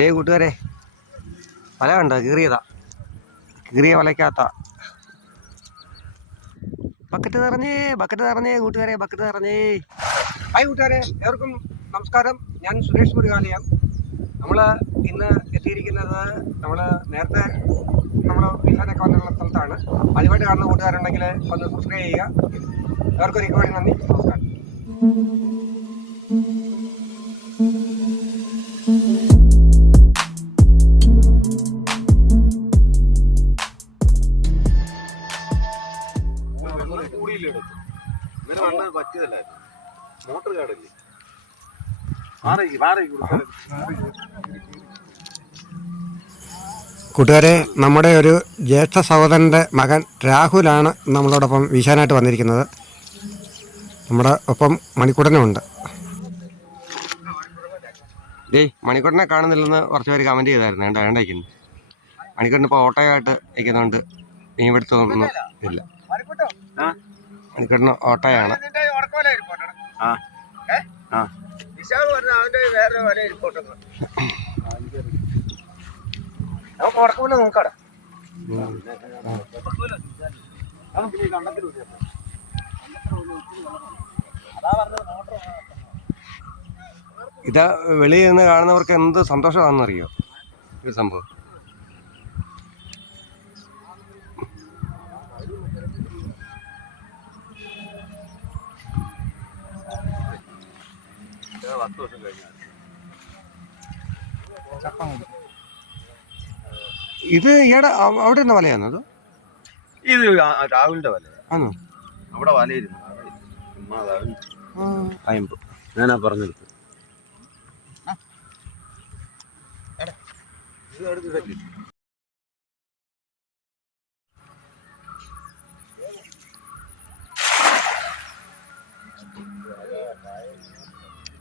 ഏ കൂട്ടുകാരെ വല കണ്ടോ? കീറിയതാ. കീറിയ വലയ്ക്കാത്ത ബക്കറ്റ് നിറഞ്ഞേ ബക്കറ്റ് നിറഞ്ഞേ കൂട്ടുകാരെ ബക്കറ്റ് നിറഞ്ഞേ. ഹായ് കൂട്ടുകാരെ ഏവർക്കും നമസ്കാരം. ഞാൻ സുരേഷ് മുരുകാലയം. നമ്മൾ ഇന്ന് എത്തിയിരിക്കുന്നത് നമ്മൾ നേരത്തെ നമ്മൾ വീട്ടിലൊക്കെ വന്നിട്ടുള്ള സ്ഥലത്താണ്. ആദ്യമായിട്ട് കാണുന്ന കൂട്ടുകാരുണ്ടെങ്കിൽ ഒന്ന് സബ്സ്ക്രൈബ് ചെയ്യുക. ഏവർക്കും ഒരിക്കൽ നന്ദി. നമസ്കാരം. കൂടിയില്ലെടുത്തു ഇവർ വന്നത് പറ്റിയതല്ലായിരുന്നു. മോട്ടർ കാടല്ലേ? മാറി മാറി കൊടുക്കാൻ കൂട്ടുകാരെ നമ്മുടെ ഒരു ജ്യേഷ്ഠ സഹോദരന്റെ മകൻ രാഹുലാണ് നമ്മളോടൊപ്പം വിശാനായിട്ട് വന്നിരിക്കുന്നത്. നമ്മുടെ ഒപ്പം മണിക്കുടനുണ്ട് ഡേ മണിക്കൂട്ടനെ കാണുന്നില്ലെന്ന് കുറച്ച് പേര് കമന്റ് ചെയ്തായിരുന്നു. വേണ്ട വേണ്ടയ്ക്കുന്നു മണിക്കൂട്ടൻ ഇപ്പോൾ ഓട്ടോയായിട്ട് നിൽക്കുന്നുണ്ട് മീൻ പിടുത്തമൊന്നും ഇല്ല. മണിക്കൂട്ടന് ഓട്ടോയാണ്. ആ. ആ. നോക്കാടാ. ഇത് വെളിയിൽ നിന്ന് കാണുന്നവർക്ക് എന്ത് സന്തോഷമാണെന്നറിയോ? ഒരു സംഭവം. ഇത് ഈടെ അവ- അവിടെ നിന്ന് വലയാണോ അത്? ഇത് രാഹുലിന്റെ വല ആണോ? അവിടെ വലയിരുന്നു. അയമ്പ്. ഞാനാ ഇട്ടു.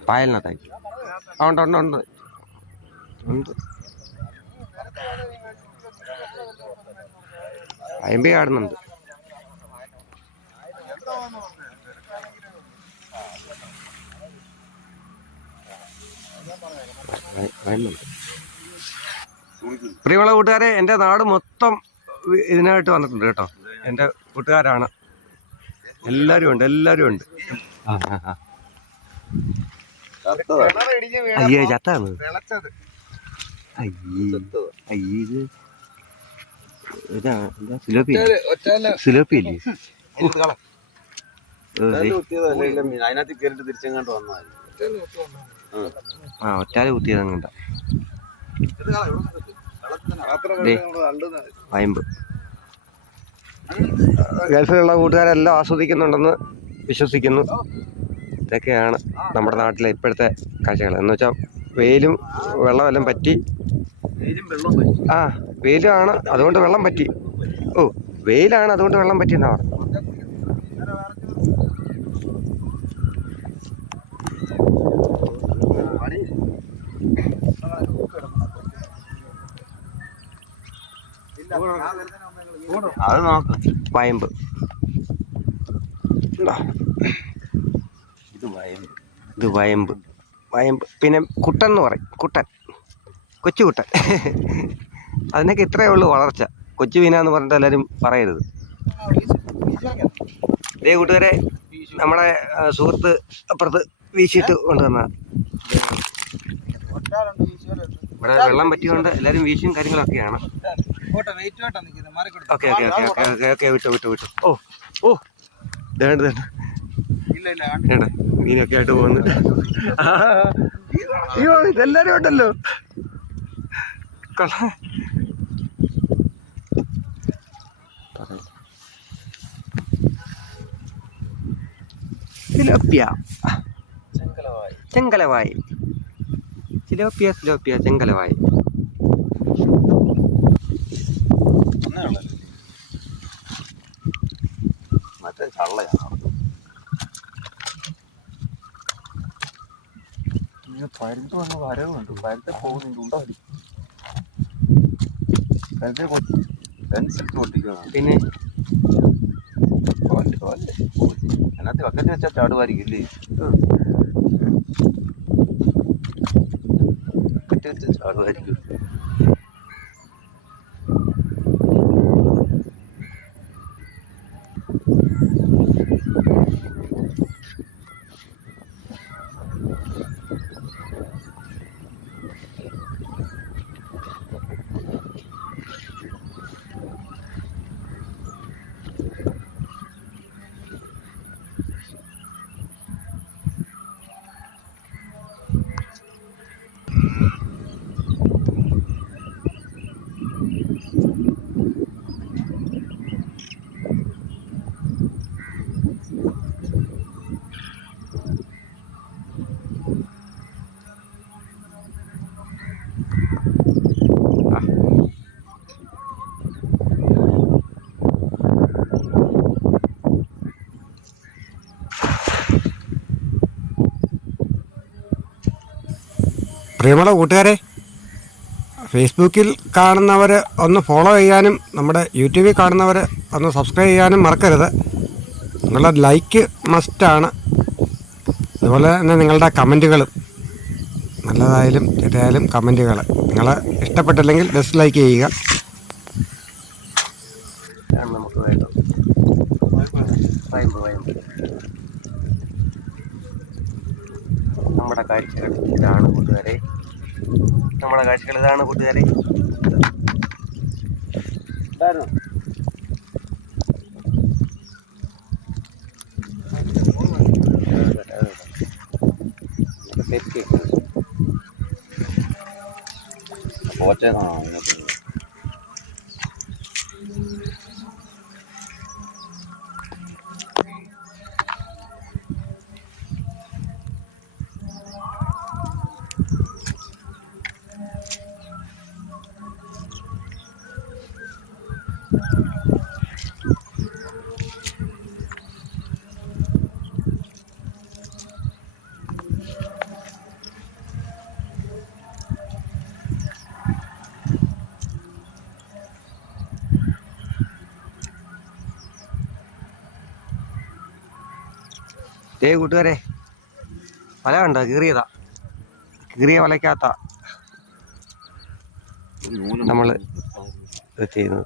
പായലിനകത്തായി ആ ഉണ്ട് ഉണ്ട് ഉണ്ട്. ഉണ്ട്. അയമ്പേ ആടുന്നുണ്ട് വയലുണ്ട്. പ്രിയമുള്ള കൂട്ടുകാരെ എന്റെ നാട് മൊത്തം ഇതിനായിട്ട് വന്നിട്ടുണ്ട് കേട്ടോ എന്റെ കൂട്ടുകാരാണ് എല്ലാവരും ഉണ്ട് എല്ലാവരും ഉണ്ട്. അയ്യേ ചത്താണ്. അയ്യേ. അയ്യേ സിലോപ്പി അല്ലേ അതിനകത്ത് തിരിച്ചെങ്ങാണ്ട് ആ ഒറ്റാൽ കുത്തിയത് ഗൾഫിലുള്ള കൂട്ടുകാരെല്ലാം ആസ്വദിക്കുന്നുണ്ടെന്ന് വിശ്വസിക്കുന്നു. ഇതൊക്കെയാണ് നമ്മുടെ നാട്ടിലെ ഇപ്പോഴത്തെ കാഴ്ചകൾ. എന്ന് വെച്ചാൽ വെയിലും വെള്ളമെല്ലാം പറ്റി. ആ വെയിലാണ് അതുകൊണ്ട് വെള്ളം പറ്റി. ഓ വെയിലാണ് അതുകൊണ്ട് വെള്ളം പറ്റിയെന്നാ പറഞ്ഞു. അത് നോക്ക് വയമ്പ്. ഇതാ, വയമ്പ്. ഇത് വയമ്പ്. പിന്നെ കുട്ടൻ എന്ന് പറയും കുട്ടൻ കൊച്ചു കുട്ടൻ. അതിനൊക്കെ ഇത്രയേ ഉള്ളൂ വളർച്ച. കൊച്ചു മീനാന്ന് പറഞ്ഞിട്ട് എല്ലാവരും പറയരുത്. ഇതേ കൂട്ടുകാരെ നമ്മുടെ സുഹൃത്ത് അപ്പുറത്ത് വീശിയിട്ട് കൊണ്ടുവന്ന ഇവിടെ വെള്ളം പറ്റിയതുകൊണ്ട് എല്ലാവരും വീശും കാര്യങ്ങളൊക്കെയാണ്. Okay okay okay okay okay വിട്ടു വിട്ടു വിട്ടു. ഓ ഓ. വേണ്ട വേണ്ട മീനൊക്കെ ആയിട്ട് പോകുന്നു. അയ്യോ ഇതെല്ലാരും ഉണ്ടല്ലോ. കൊള്ളാം. സിലോപ്പിയ. ചെങ്കലവായി. സിലോപ്പിയ സിലോപ്പിയ ചെങ്കലവായി. മറ്റേ ചള്ളയാണ്? പരുന്ത് വന്ന് വരവുണ്ട് പരുത്തെ പോകുന്നുണ്ട് ഉണ്ടോ പരുത്തെ പെൻസിൽ പൊട്ടിക്കണം പിന്നെ? അതിനകത്ത് വക്കറ്റ് വെച്ചാൽ ചാടുമായിരിക്കും ഇല്ലേ മറ്റ് വെച്ച് ചാടുമായിരിക്കും. പ്രിയമുള്ള കൂട്ടുകാരെ ഫേസ്ബുക്കിൽ കാണുന്നവർ ഒന്ന് ഫോളോ ചെയ്യാനും നമ്മുടെ യൂട്യൂബിൽ കാണുന്നവർ ഒന്ന് സബ്സ്ക്രൈബ് ചെയ്യാനും മറക്കരുത്. നിങ്ങളുടെ ലൈക്ക് മസ്റ്റാണ് അതുപോലെ തന്നെ നിങ്ങളുടെ കമന്റുകളും നല്ലതായാലും ചെറിയായാലും കമന്റുകൾ നിങ്ങൾ ഇഷ്ടപ്പെട്ടില്ലെങ്കിൽ ഡിസ്ലൈക്ക് ചെയ്യുക. നമുക്ക് നമ്മുടെ കാഴ്ചകൾ ഇതാണ് കൂട്ടുകാരെ. നമ്മുടെ കാഴ്ചകൾ. ഇതാണ് കൂട്ടുകാരെ. സെറ്റ് ആ ഏ കൂട്ടുകാരെ വല കണ്ട? കീറിയതാ. കീറിയ വലയ്ക്കകത്ത. നമ്മൾ ഇത് ചെയ്യുന്നത്.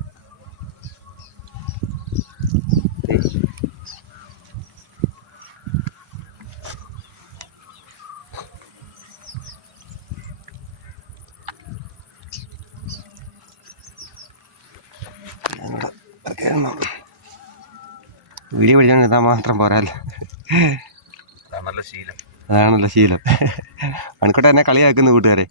വീഡിയോ പിടിച്ചോണ്ടിരുന്നാൽ മാത്രം പോരാല്ലോ? നല്ല ശീലം. അതാണല്ലോ ശീലം. മണിക്കോട്ടെ എന്നെ കളിയാക്കുന്നു കൂട്ടുകാരെ.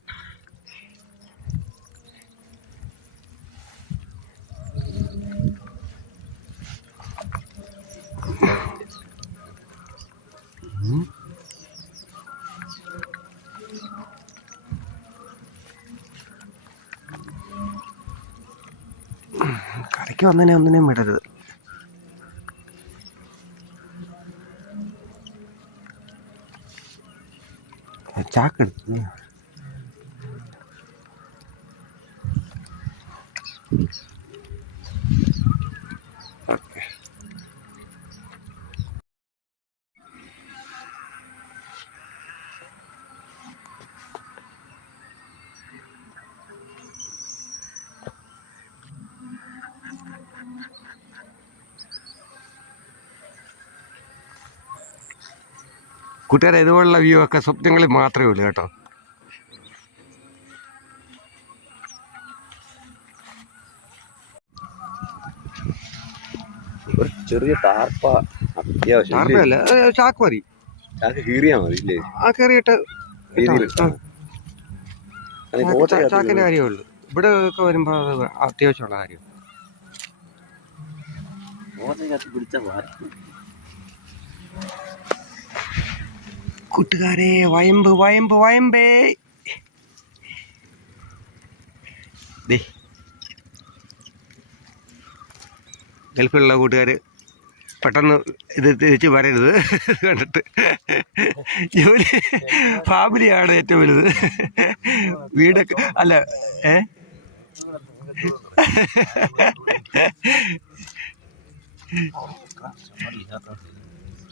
കറിക്ക് വന്നതിനെ ഒന്നിനെയും വിടരുത്. ചാക്കെടുത്തു കൂട്ടുകാരെ ഇതുപോലുള്ള വ്യൂ ഒക്കെ സ്വപ്നങ്ങളിൽ മാത്രമേ ഉള്ളൂ കേട്ടോ. ഒരു ചെറിയ ടാർപ്പ അത്യാവശ്യം ഇല്ലേ? ചാർപ്പല്ല ചാക്ക് മതി. ചാക്ക് കീറിയാ മതി ഇല്ലേ? ആ കയറിയിട്ട് രീതിയിൽ ആ. അത് പോച്ച ചാക്കിന്റെ കാര്യമേ ഉള്ളൂ. ഇവിടെ ഒക്കെ വരുമ്പോൾ അത് അത്യാവശ്യമുള്ള കാര്യം പിടിച്ച കൂട്ടുകാരെ വയമ്പ് വയമ്പ് വയമ്പേ. ദേ. ഗൾഫിലുള്ള കൂട്ടുകാർ പെട്ടെന്ന് ഇത് തിരിച്ച് വരരുത്. കണ്ടിട്ട്. ജോലി ഫാമിലിയാണ് ഏറ്റവും വലുത്. വീടൊക്കെ അല്ല ഏ?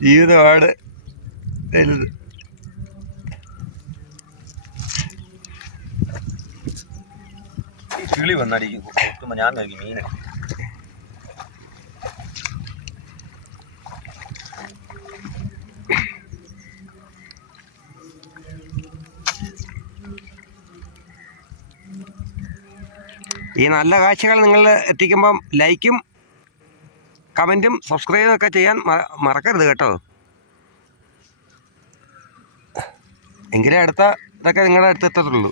ജീവിതമാണ് വലുത്. കിളി വന്നടിക്കും. ഞാൻ നോക്കി മീനെ. ഈ നല്ല കാഴ്ചകൾ നിങ്ങൾ എത്തിക്കുമ്പം ലൈക്കും കമന്റും സബ്സ്ക്രൈബും ഒക്കെ ചെയ്യാൻ മറക്കരുത് കേട്ടോ. എങ്കിലേ അടുത്ത ഇതൊക്കെ നിങ്ങളുടെ അടുത്ത് എത്തത്തുള്ളൂ.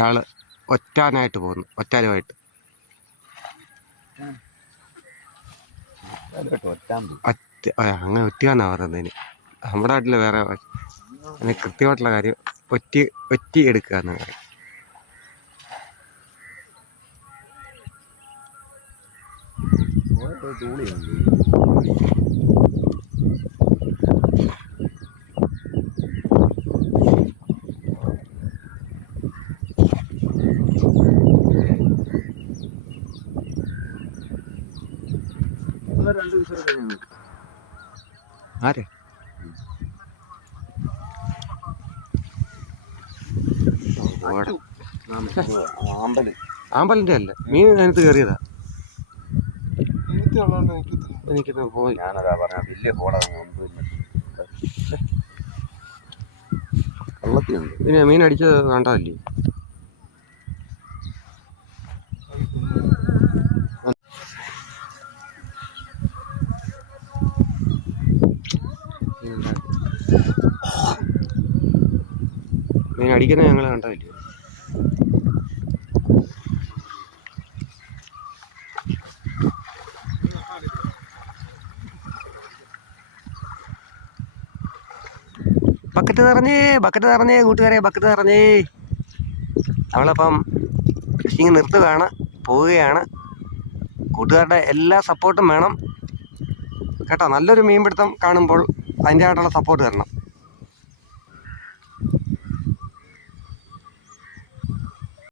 ഒരാൾ ഒറ്റാനായിട്ട് പോകുന്നു ഒറ്റാനുമായിട്ട് അങ്ങനെ ഒറ്റ അങ്ങനെ ഒറ്റയാന്നാ പറയുന്നതിന്. നമ്മുടെ നാട്ടിൽ വേറെ. അതിന് കൃത്യമായിട്ടുള്ള കാര്യം ഒറ്റി ഒറ്റി എടുക്കുക എന്ന് പറയും പോയപ്പോ രണ്ട് ആരെ. ആമ്പൽ. ആമ്പലിന്റെ അല്ല. മീൻ അതിനകത്ത് കയറിയതാ. എനിക്ക് പോയി. ഞാനതാ പറഞ്ഞ വലിയ പിന്നെ മീൻ അടിച്ചത് കണ്ടതല്ലേ? ഞങ്ങൾ ഞങ്ങൾ കണ്ടതല്ലേ ബക്കറ്റ് നിറഞ്ഞേ ബക്കറ്റ് നിറഞ്ഞേ കൂട്ടുകാരെ ബക്കറ്റ് നിറഞ്ഞേ നമ്മളപ്പം ഫിഷിങ് നിർത്തുകയാണ് പോവുകയാണ്. കൂട്ടുകാരുടെ എല്ലാ സപ്പോർട്ടും വേണം. കേട്ടോ നല്ലൊരു മീൻപിടുത്തം കാണുമ്പോൾ അതിന്റെതായിട്ടുള്ള സപ്പോർട്ട് തരണം.